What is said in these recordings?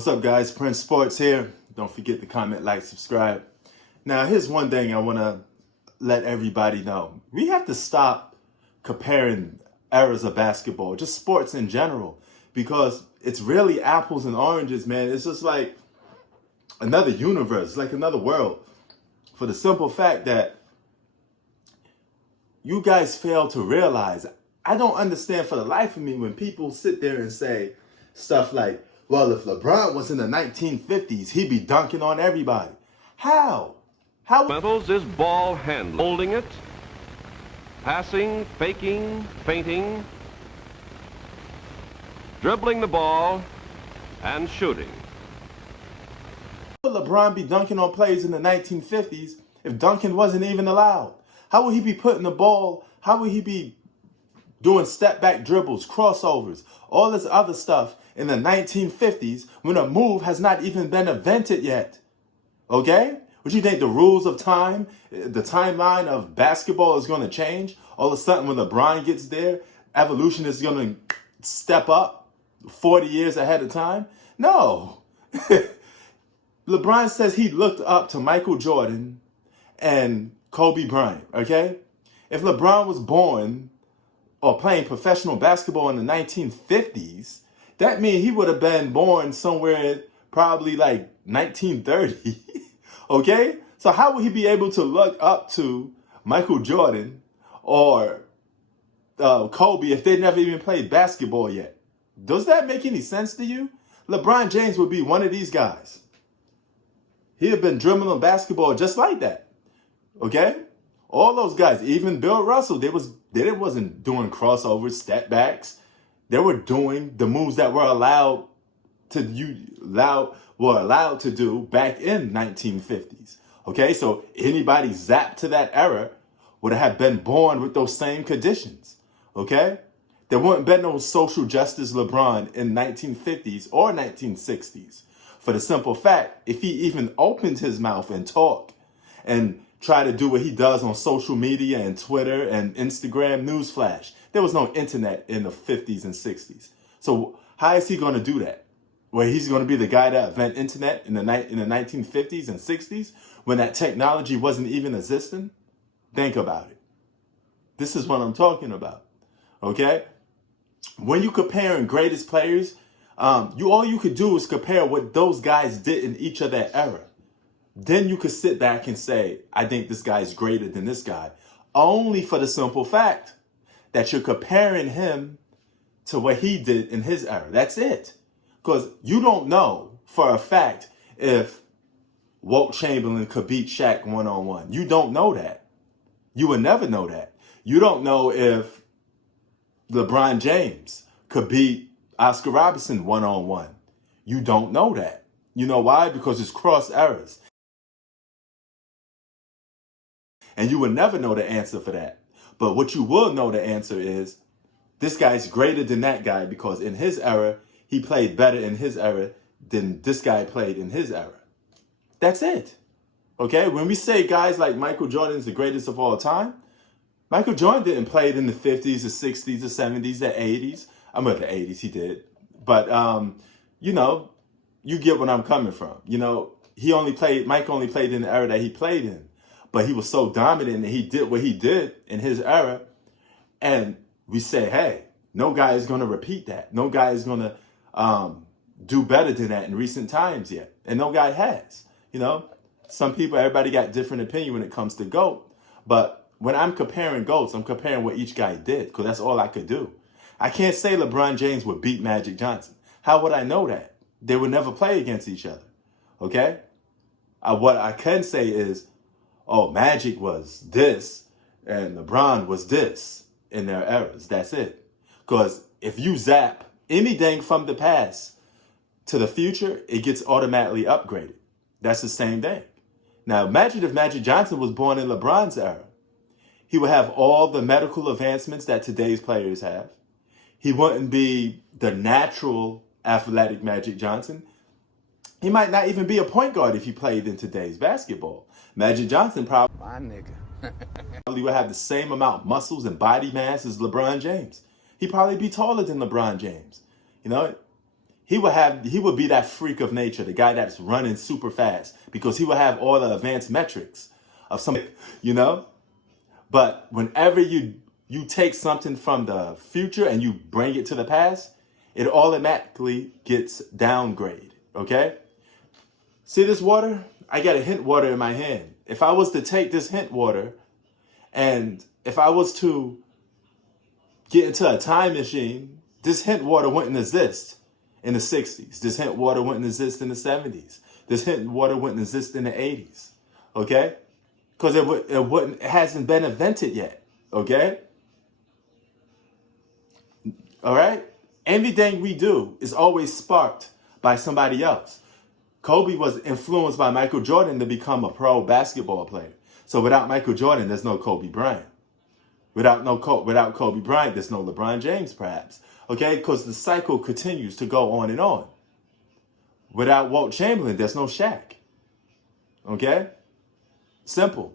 What's up, guys? Prince Sports here. Don't forget to comment, like, subscribe. Now, here's one thing I want to let everybody know. We have to stop comparing eras of basketball, just sports in general, because it's really apples and oranges, man. It's just like another universe, like another world. For the simple fact that you guys fail to realize, I don't understand for the life of me when people sit there and say stuff like, well, if LeBron was in the 1950s, he'd be dunking on everybody. How? Fundamentals is ball handling, holding it, passing, faking, feinting, dribbling the ball, and shooting. How would LeBron be dunking on players in the 1950s if dunking wasn't even allowed? How would he be putting the ball? How would he be doing step back dribbles, crossovers, all this other stuff in the 1950s when a move has not even been invented yet? Okay? Would you think the rules of time, the timeline of basketball is going to change? All of a sudden when LeBron gets there, evolution is going to step up 40 years ahead of time? No. LeBron says he looked up to Michael Jordan and Kobe Bryant, okay? If LeBron was born or playing professional basketball in the 1950s, that means he would have been born somewhere probably like 1930. Okay? So how would he be able to look up to Michael Jordan or Kobe if they never even played basketball yet? Does that make any sense to you? LeBron James would be one of these guys. He had been dribbling basketball just like that. Okay? All those guys, even Bill Russell, they wasn't doing crossovers, step backs. They were doing the moves that were allowed to do back in 1950s. Okay, so anybody zapped to that era would have been born with those same conditions. Okay, there wouldn't been no social justice LeBron in 1950s or 1960s. For the simple fact, if he even opened his mouth and talked and try to do what he does on social media and Twitter and Instagram, newsflash, there was no internet in the 50s and 60s. So how is he going to do that? Where he's going to be the guy that invent internet in the 1950s and 60s when that technology wasn't even existing? Think about it. This is what I'm talking about. Okay? When you comparing greatest players, all you could do is compare what those guys did in each of their era. Then you could sit back and say, I think this guy is greater than this guy. Only for the simple fact that you're comparing him to what he did in his era. That's it. Because you don't know for a fact if Wilt Chamberlain could beat Shaq one-on-one. You don't know that. You would never know that. You don't know if LeBron James could beat Oscar Robertson one-on-one. You don't know that. You know why? Because it's cross eras. And you will never know the answer for that. But what you will know the answer is, this guy's greater than that guy because in his era, he played better in his era than this guy played in his era. That's it. Okay? When we say guys like Michael Jordan is the greatest of all time, Michael Jordan didn't play it in the 50s, the 60s, the 70s, the 80s. I mean, the 80s he did. But, you get what I'm coming from. Mike only played in the era that he played in. But he was so dominant and he did what he did in his era. And we say, hey, no guy is going to repeat that. No guy is going to do better than that in recent times yet. And no guy has. Some people, everybody got different opinion when it comes to GOAT. But when I'm comparing GOATs, I'm comparing what each guy did because that's all I could do. I can't say LeBron James would beat Magic Johnson. How would I know that? They would never play against each other. Okay? What I can say is, Magic was this and LeBron was this in their eras. That's it. Because if you zap anything from the past to the future, it gets automatically upgraded. That's the same thing. Now, imagine if Magic Johnson was born in LeBron's era. He would have all the medical advancements that today's players have. He wouldn't be the natural athletic Magic Johnson. He might not even be a point guard if he played in today's basketball. Magic Johnson probably would have the same amount of muscles and body mass as LeBron James. He'd probably be taller than LeBron James. he would be that freak of nature, the guy that's running super fast, because he would have all the advanced metrics of some, you know. But whenever you take something from the future and you bring it to the past, it automatically gets downgraded. Okay. See this water? I got a hint water in my hand. If I was to take this hint water, and if I was to get into a time machine, this hint water wouldn't exist in the 60s. This hint water wouldn't exist in the 70s. This hint water wouldn't exist in the 80s. Okay? Because it hasn't been invented yet. Okay? All right? Everything we do is always sparked by somebody else. Kobe was influenced by Michael Jordan to become a pro basketball player. So without Michael Jordan, there's no Kobe Bryant. Without Kobe Bryant, there's no LeBron James, perhaps. Okay? Because the cycle continues to go on and on. Without Walt Chamberlain, there's no Shaq. Okay? Simple.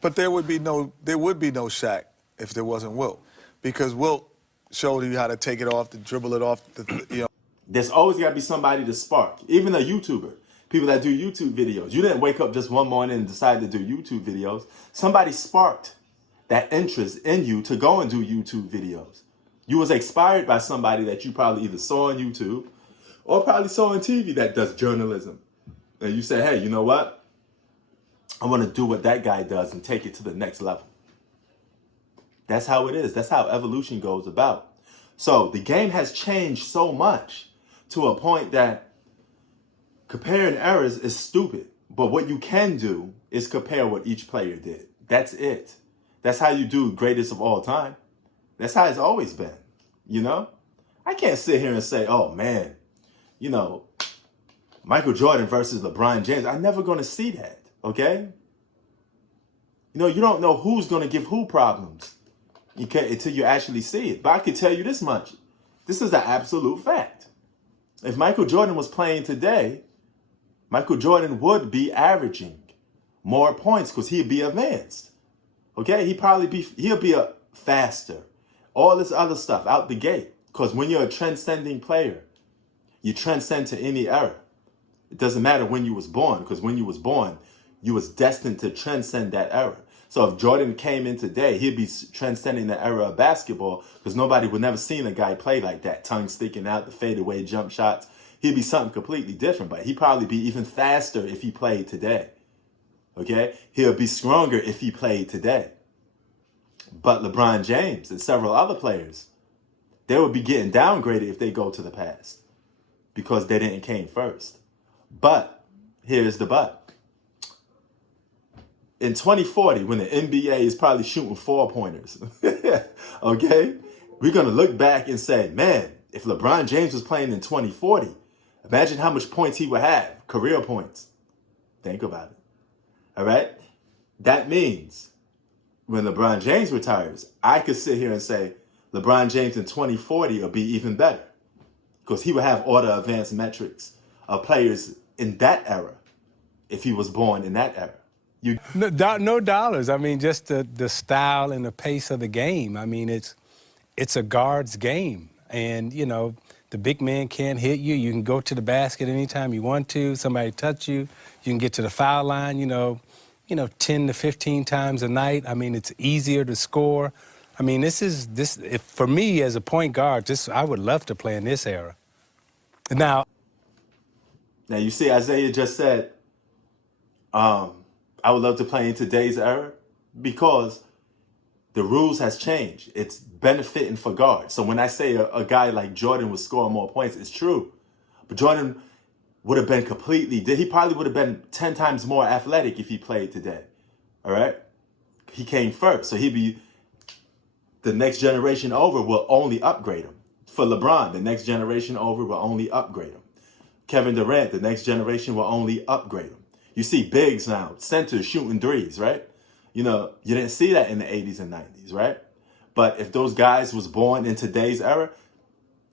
But there would be no Shaq if there wasn't Wilt, because Wilt showed you how to take it off, to dribble it off. There's always got to be somebody to spark. Even a YouTuber, people that do YouTube videos. You didn't wake up just one morning and decide to do YouTube videos. Somebody sparked that interest in you to go and do YouTube videos. You was inspired by somebody that you probably either saw on YouTube or probably saw on TV that does journalism. And you say, hey, you know what? I want to do what that guy does and take it to the next level. That's how it is. That's how evolution goes about. So the game has changed so much to a point that comparing errors is stupid. But what you can do is compare what each player did. That's it. That's how you do greatest of all time. That's how it's always been. You know? I can't sit here and say, oh man, you know, Michael Jordan versus LeBron James. I'm never going to see that. Okay? You know, you don't know who's going to give who problems until you actually see it. But I can tell you this much. This is an absolute fact. If Michael Jordan was playing today, Michael Jordan would be averaging more points because he'd be advanced. Okay? He'll be a faster. All this other stuff out the gate. Because when you're a transcending player, you transcend to any era. It doesn't matter when you was born, because when you was born, you was destined to transcend that era. So if Jordan came in today, he'd be transcending the era of basketball, because nobody would never seen a guy play like that, tongue sticking out, the fadeaway jump shots. He'd be something completely different, but he'd probably be even faster if he played today. Okay? He'll be stronger if he played today. But LeBron James and several other players, they would be getting downgraded if they go to the past, because they didn't came first. But here's the but. In 2040, when the NBA is probably shooting 4-pointers, okay, we're going to look back and say, man, if LeBron James was playing in 2040, imagine how much points he would have, career points. Think about it. All right? That means when LeBron James retires, I could sit here and say LeBron James in 2040 will be even better, because he would have all the advanced metrics of players in that era if he was born in that era. No dollars. I mean, just the style and the pace of the game. I mean, it's a guard's game. And, you know, the big man can't hit you. You can go to the basket anytime you want to. Somebody touch you. You can get to the foul line, you know, 10 to 15 times a night. I mean, it's easier to score. I mean, for me as a point guard, I would love to play in this era. Now, you see, Isaiah just said, I would love to play in today's era, because the rules has changed. It's benefiting for guards. So when I say a guy like Jordan would score more points, it's true. But Jordan would have been he probably would have been 10 times more athletic if he played today. All right? He came first. So the next generation over will only upgrade him. For LeBron, the next generation over will only upgrade him. Kevin Durant, the next generation will only upgrade him. You see bigs now, centers shooting threes, right? You know, you didn't see that in the 80s and 90s, right? But if those guys was born in today's era,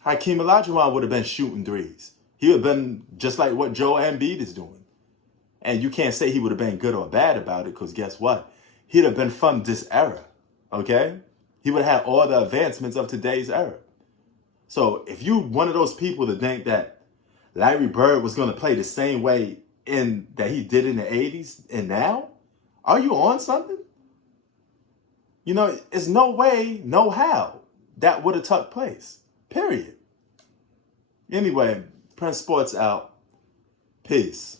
Hakeem Olajuwon would have been shooting threes. He would have been just like what Joel Embiid is doing. And you can't say he would have been good or bad about it, because guess what? He'd have been from this era, okay? He would have had all the advancements of today's era. So if you one of those people that think that Larry Bird was going to play the same way that he did in the 80s and now, are you on something? You know, there's no way, no how that would have took place. Period. Anyway, Prince Sports out. Peace.